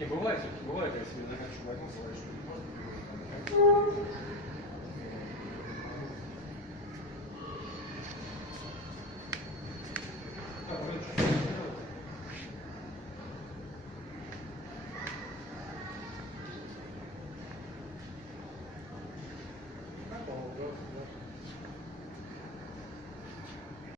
Не, бывает, все-таки бывает, я себе заканчиваю возьму, бывает, что не можно.